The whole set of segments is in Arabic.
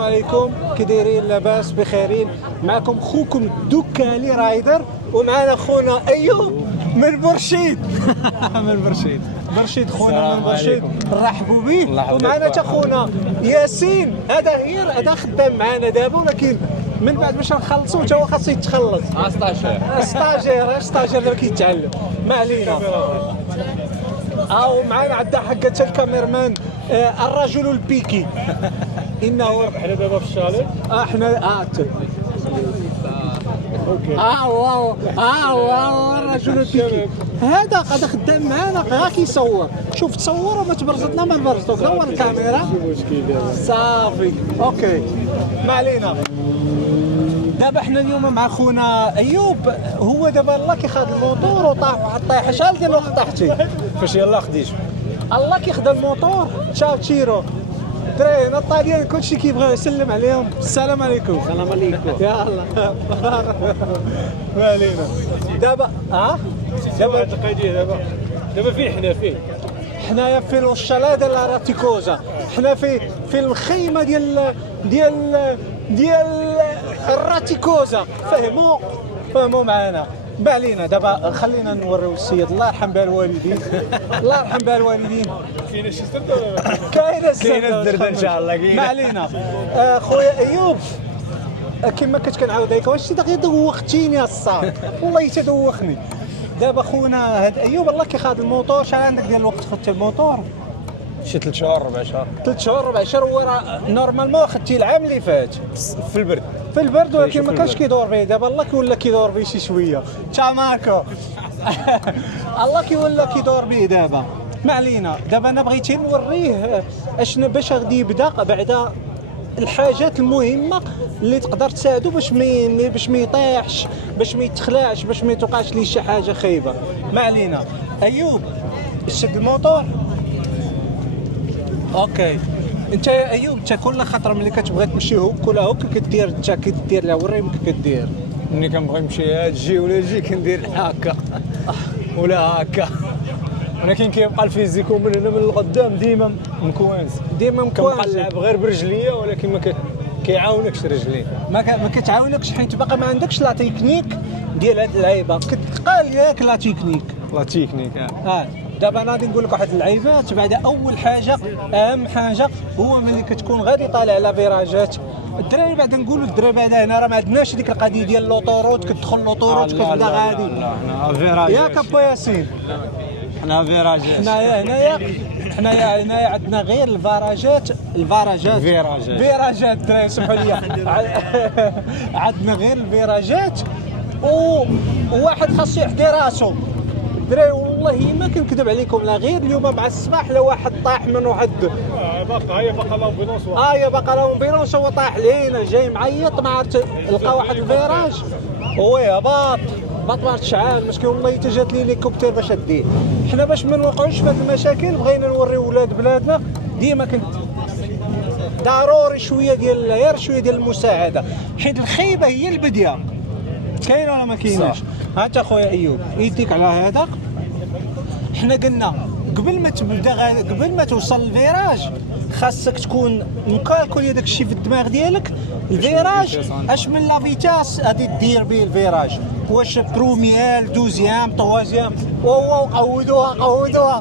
عليكم، كي دايرين؟ لاباس بخيرين؟ معكم خوكم دوكالي رايدر، ومعنا خونا ايوب من برشيد. من برشيد خونا من برشيد، نرحبوا به. ومعنا حتى خونا ياسين، هذا خدام معنا دابا، ولكن من بعد باش نخلصوا حتى هو خاصو يتخلص. ستاجير دابا كيتعلم، ما علينا. معنا عندنا حقة الكاميرمان الرجل البيكي. انه حنا دابا في الشالي. حنا واو الرجل البيكي هذا قاعد خدام معنا، غير كيصور. شوف تصور وما تبرزطنا، ما نبرزطوك. دور الكاميرا صافي. اوكي، ما علينا. دابا حنا اليوم مع خونا ايوب. هو دابا الله كيخاد الموتور وطاح واحد الطيحه. شحال ديال الوقت طاحتي؟ فاش يلاه خديت الله كيخدا الموتور. تشاو تشيرو درينا الطاليان كلشي كيبغي يسلم عليهم. السلام عليكم. السلام عليكم. يلا ما علينا. دابا دابا القضيه دابا فين حنايا في الشاليه ديال راتيكوزا. حنا في الخيمه ديال الراتيكوزا. فهموا معنا. ما علينا. دابا خلينا نوريو السيد، الله يرحم بها الوالدين. الله يرحم بها الوالدين. كاينه شي سرده؟ كاينه السرده ان شاء الله. ما علينا. خويا ايوب، كما كنت كنعاود لك، واش دغيا دوختيني الصاد، والله تدوخني. دابا خونا هاد ايوب الله كيخاد الموتور. شحال عندك ديال الوقت خدتي الموتور؟ شي 3 شهور 4 شهور. 3 شهور 4 شهور. هو راه نورمالمون خدتي العام اللي فات في البرد. ولكن ما كانش كيدور به. دابا الله كيولى كيدور به شي شويه. تشا ماركو. الله كيولى كيدور به دابا. ما علينا. دابا انا بغيتي نوريه اشنا باش غادي يبدا بعدا الحاجات المهمه اللي تقدر تساعدو باش ما يطيحش، باش ما يتخلعش، باش ما يتوقعش ليه شي حاجه خايبه. ما علينا. ايوب شد الموتور. اوكي. انت يا ايوب، انت كل خطره ملي كتبغي تمشي هوك ولا هوك كدير لها وريهم كدير. ملي كنبغي نمشي تجي ولا تجي كندير هكا ولا هكا، ولكن كيبقى الفيزيكو من هنا من القدام ديما مكوانس. كنبقى نلعب غير برجليا، ولكن ما كيعاونكش رجلي. ما كتعاونكش حيت باقا ما عندكش لا تكنيك ديال هاد اللعيبه. كتقال ياك لا تكنيك. دابا انا غادي نقول لك واحد اللعيبات. بعد اول حاجه، اهم حاجه، هو ملي كتكون غادي طالع على فيراجات. الدراري بعد نقولوا الدراري بعد هنا راه ما عندناش ديك القضيه ديال لوطوروت. كتدخل لوطوروت كتبدا غادي. حنا فيراجات. ياك ابو ياسين؟ حنا فيراجات. حنايا هنايا عندنا غير الفيراجات. الدراري سمحوا لي. عندنا غير الفيراجات، وواحد خاصو يحدي راسو. دراري والله ما كنكذب عليكم، لا غير اليوم مع الصباح لا واحد طاح من واحد. باقا لامبيلونس. هو طاح لينا جاي معيط، ما عرفت لقى واحد الفيراج هو هبط ما عرفتش شحال. مسكين والله حتى جات لي ليكوبتير باش اديه. حنا باش ما نوقعوش في هاد المشاكل بغينا نوريو ولاد بلادنا. ديما كنت ضروري شويه ديال المساعده، حيت الخيبه هي البديه. كاينه ولا ما كايناش؟ ها انت خويا ايوب يديك على هذاك. حنا قلنا قبل ما توصل للفيراج خاصك تكون مكالكولي داك الشيء في الدماغ ديالك. الفيراج اش من لا فيتاس غادي دير به الفيراج، واش بروميير دوزيام طوازيام قودوها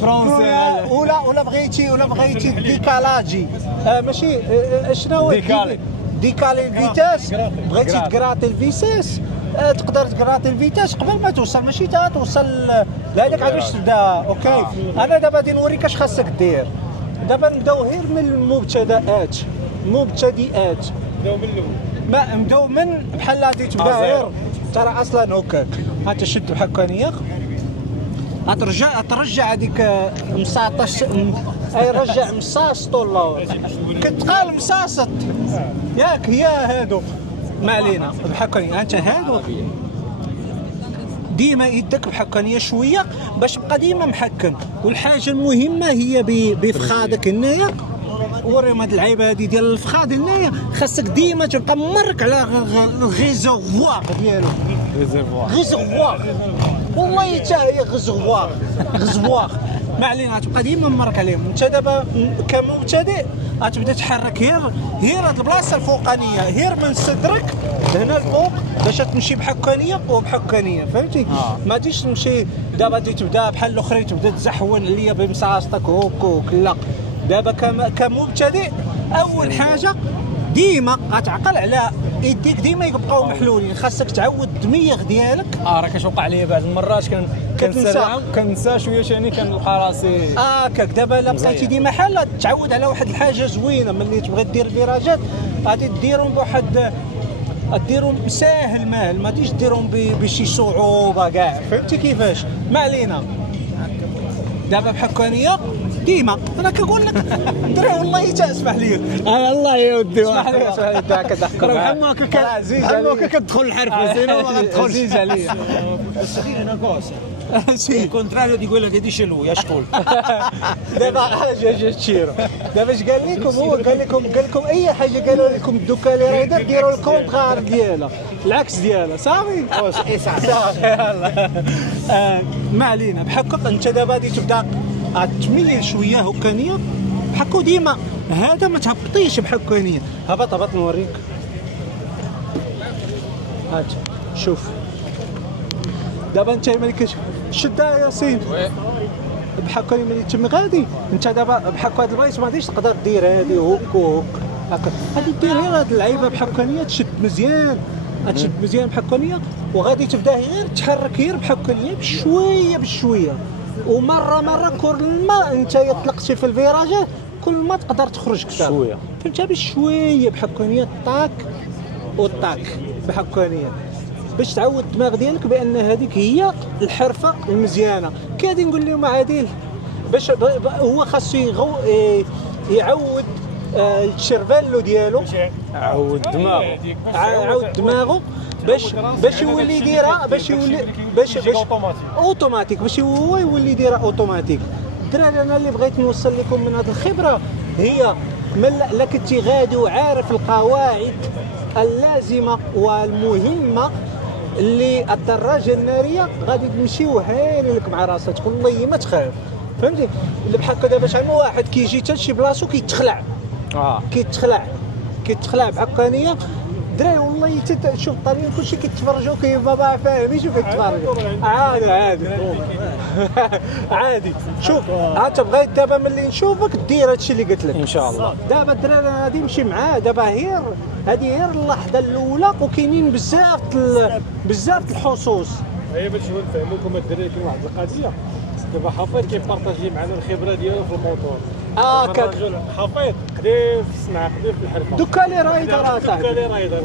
فرونسي ولا بغيتي ديكالاجي. ماشي شنو هو ديكالي الفيتاس. بغيتي تكراتي الفيساس، تقدر تكراتي الفيتاس قبل ما توصل، ماشي تا توصل لهذاك عاد باش تبدا. اوكي، انا دابا غادي نوريك اش خاصك دير. دابا نبداو غير من المبتدئات. نبداو من بحال غادي تبدا غير ترى اصلا هكاك. انت شد الحكانيه، ترجع هذيك مصاطش. اي رجع مصاصط والله كتقال مصاصط ياك. هي هادو ما علينا. بحكانيه انت هادو ديما يدك بحكانيه شويه باش تبقى ديما محكم. والحاجه المهمه هي بفخادك هنايا. وريهم هاد اللعيبه هادي ديال الفخاد هنايا. خاصك ديما تبقى مرك على الغيزوفوار ديالو. غيزوفوار والله حتى هي غزوار. ما علينا تبقى ديما ممرك عليهم. انت دابا كمبتدئ غتبدا تحرك هير هاد البلاصه الفوقانيه، هير من صدرك هنا الفوق باش تمشي بحكانيه وبحكانيه، فهمتي؟ ما تجيش تمشي دابا تبدا بحال الاخرين تبدا تزحون عليا بمساستك هوك لا. دابا كمبتدئ اول حاجه ديما غتعقل على يديك ديما يبقاو محلولين، خاصك تعود الدماغ ديالك. راه كتوقع لي بعض المرات كنسى شويه ثاني كنلقى راسي هكاك. دابا الا بقيتي ديما حاله تعود على واحد الحاجه زوينه، ملي تبغي دير فيراجات غادي ديرهم بواحد ديرهم ساهل ماهل، ما تجيش ديرهم بشي صعوبه كاع، فهمتي كيفاش؟ ما علينا. دابا بحكانيه ديما انا كنقول لك دري والله اسمح لي الله يا ودي اسمح لي كضحك بحال كتدخل الحرفه زينو ما غتدخلش عزيز عليا. Posso dire una cosa? Sì. È il contrario di quello che dice lui, ascolta. دابا حاجه تشيرو دابا اش قال لكم؟ هو قال لكم اي حاجه قالوا لكم الدكا اللي رايدر ديروا الكونترار ديالها، العكس ديالها، صافي ما علينا. بحقك انت دابا غادي تبدا تميل شويه هكانيه بحكو ديما هذا ما تهبطيش بحكانيه. هبط نوريك. هات شوف دابا انت ملي شدها يا ياسين بحال ملي تم غادي انت دابا بحال هاد البلايص ما غاديش تقدر دير هادي هوك هكا، غادي دير غير هاد اللعيبه بحكانيه تشد مزيان، غتشد مزيان بحكانيه وغادي تبدا غير تحرك غير بحكانيه بشويه ومره كل ما انت طلقتي في الفيراجات كل ما تقدر تخرج اكثر شويه، فهمتها؟ بشويه بحكانيه طاك وطاك بحكانيه باش تعود الدماغ ديالك بان هذيك هي الحرفه المزيانه. كادي نقول لهم عادل باش هو خاصو يعود الشرفالو ديالو، عود دماغه باش يولي يديرها باش اوتوماتيك باش هو يولي يديرها اوتوماتيك. الدراري انا اللي بغيت نوصل لكم من هذه الخبره هي لا كنتي غادي وعارف القواعد اللازمه والمهمه اللي الدراجه الناريه غادي تمشي وهاني لك مع راسك والله ما تخاف، فهمتي؟ اللي بحال هكا دابا شحال من واحد كيجي حتى لشي بلاصو كيتخلع بعقانيه. دراري والله شوف الطالبين كلشي كيتفرجوا بابا فاهمين شوف كيتفرجوا عادي شوف انت بغيت دابا ملي نشوفك دير هادشي اللي قلت لك ان شاء الله. دابا الدراري غادي نمشي معاه دابا هذه اللحظه الاولى وكاينين بزاف الحصوص. هي باش نفهموكم الدراري كاين واحد القضيه دابا حفيظ كيبارطاجي معنا الخبره ديالو في الموطور. الرجل حفيظ قدير في الصنعه قدير في الحرفه دوكا لي رايدر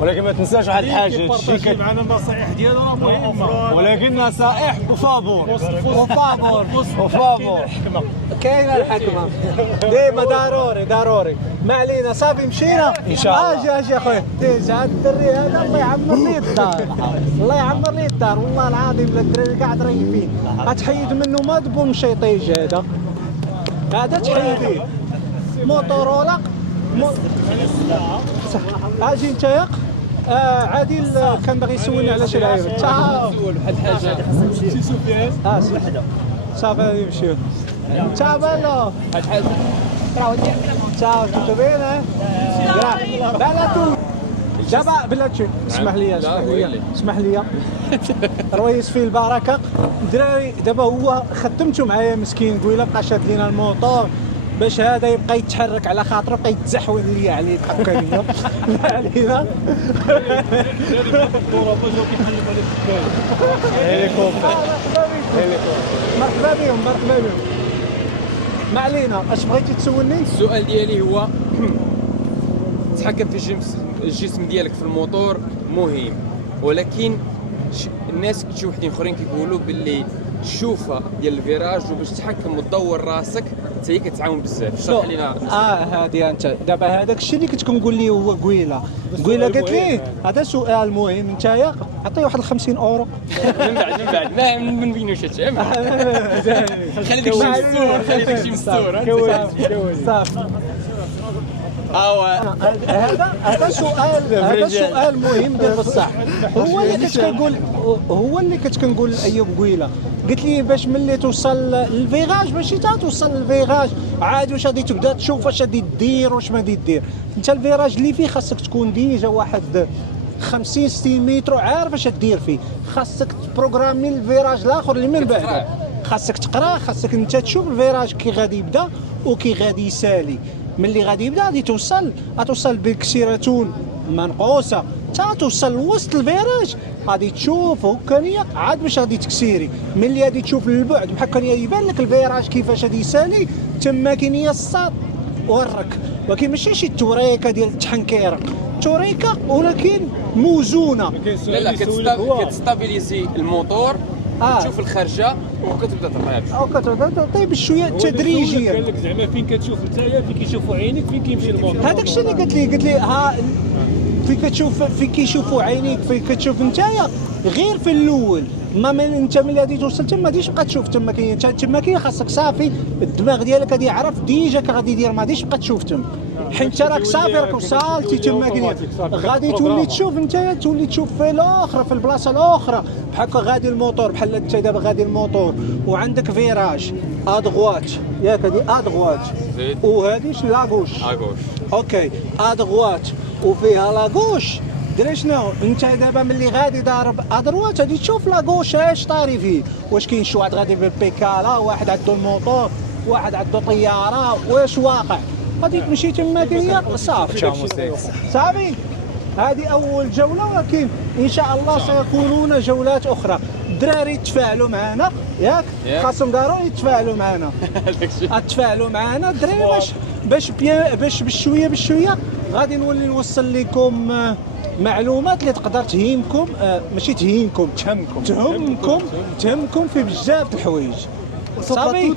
ولكن ما تنساش واحد الحاجه كيبارطاجي معنا النصائح ديالو راه مهمه، ولكن نصائح وفابور كاينه الحكمه ديما ضروري. ما علينا صافي مشينا ان شاء الله. اجي اخويا هذا الدري هذا الله يعمر لي الدار والله العظيم الدراري كاع ظريفين غتحيد منه ما دبو مشيطيج هذا تحيديه موتورولا اجي انت ياق عادل كان باغي يسولني على شي لعيبه نسول واحد الحاجه سي سفيان وحده صافي يمشيو تشابالو واحد الحاجه تشاو تبينا لا دابا بلاتي اسمح لي رويس فيه البركه. الدراري دابا هو خدمته معايا مسكين قويله بقى شاد لينا الموطور باش هذا يبقى يتحرك على خاطره بقى يتزحون ليا عليه الحكايه علينا مرحبا بهم ما علينا. اش بغيتي تسولني؟ السؤال ديالي هو تحكم في الجسم ديالك في الموتور مهم، ولكن الناس شي وحدين اخرين كيقولوا باللي الشوفه ديال الفيراج وباش تحكم وتدور راسك حتى هي كتعاون بزاف. شرح لينا. هادي انت دابا هذاك الشيء اللي كنت كنقول ليه هو قويله قالت ليه هذا سؤال مهم. نتايا عطيه واحد 50 اورو من بعد ما من بينوش هادشي خلي داك الشيء مستور صافي. هذا سؤال مهم بصح. هو اللي كنت كنقول ايوب قويله قلت لي باش ملي توصل للفيراج ماشي تا توصل للفيراج عاد واش غادي تبدا تشوف واش غادي دير واش ما غادي دير. انت الفيراج اللي فيه خاصك تكون ديجا واحد 50 60 متر عارف اش دير فيه. خاصك تبروغرامي الفيراج الاخر اللي من بعد خاصك تقرا، خاصك انت تشوف الفيراج كي غادي يبدا وكي غادي يسالي. ملي غادي يبدا غادي توصل بالكسيرتون منقوصه تا توصل لوسط الفيراج غادي تشوف هكانيه عاد باش غادي تكسيري. ملي غادي تشوف للبعد بحال كان يبان لك الفيراج كيفاش غادي يسالي تما كاين هي الساط والرك، ولكن ماشي شي توريكه ديال التحنكيره، توريكه ولكن موزونه. لا لا كتستابيليزي الموتور تشوف الخرجه وكتبدا تطيب او كتبدا طيب شويه تدريجيا. قال لك زعما فين كتشوف نتايا فين كيشوفوا عينيك فين كيمشي الموتور. هذاك الشيء اللي قلت لي ها فين كتشوف فين كيشوفوا عينيك فين كتشوف نتايا غير في الاول. ما من انت ملي غادي توصل تما غاديش تبقى تشوف تما كاين خاصك صافي الدماغ ديالك غادي يعرف ديجا غادي يدير ما غاديش تبقى تشوف تما حيت راك صافي راك وصلتي تما كاين غادي تولي تشوف نتايا تولي تشوف في الاخرى في البلاصه الاخرى بحال غادي الموتور بحال انت دابا غادي الموتور وعندك فيراج ادغوات ياك هادي ادغوات وهادي لاغوش اوكي ادغوات وفيها لاغوش. دري شنو انت دابا ملي غادي ضارب ادروات غادي تشوف لاغوش اش طاري فيه، واش كاين شي واحد غادي بالبيكالا واحد عنده الموتور واحد عنده طياره واش واقع غادي تمشي تما كاين صافي صافي. هذه اول جوله ولكن ان شاء الله سيكونون جولات اخرى. الدراري تفاعلوا معنا ياك خاصهم ضروري يتفاعلوا معنا تفاعلوا معنا الدراري باش بشويه غادي نولي نوصل لكم معلومات اللي تقدر تهينكم ماشي تهينكم تهمكم في بزاف د الحوايج صافي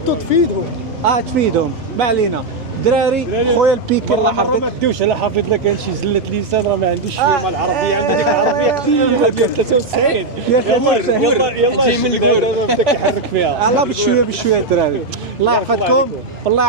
تفيدهم. ما علينا الدراري خويا البيكر الله يحفظك ما تديوش على حافظ لك كان شي زله لسان راه ما عنديش شي مع العربيه عندك ديك العربيه قديمه ديال 93 يلا جاي من الكور بدا كيحرك فيها. الله بشويه الدراري الله يحفظكم والله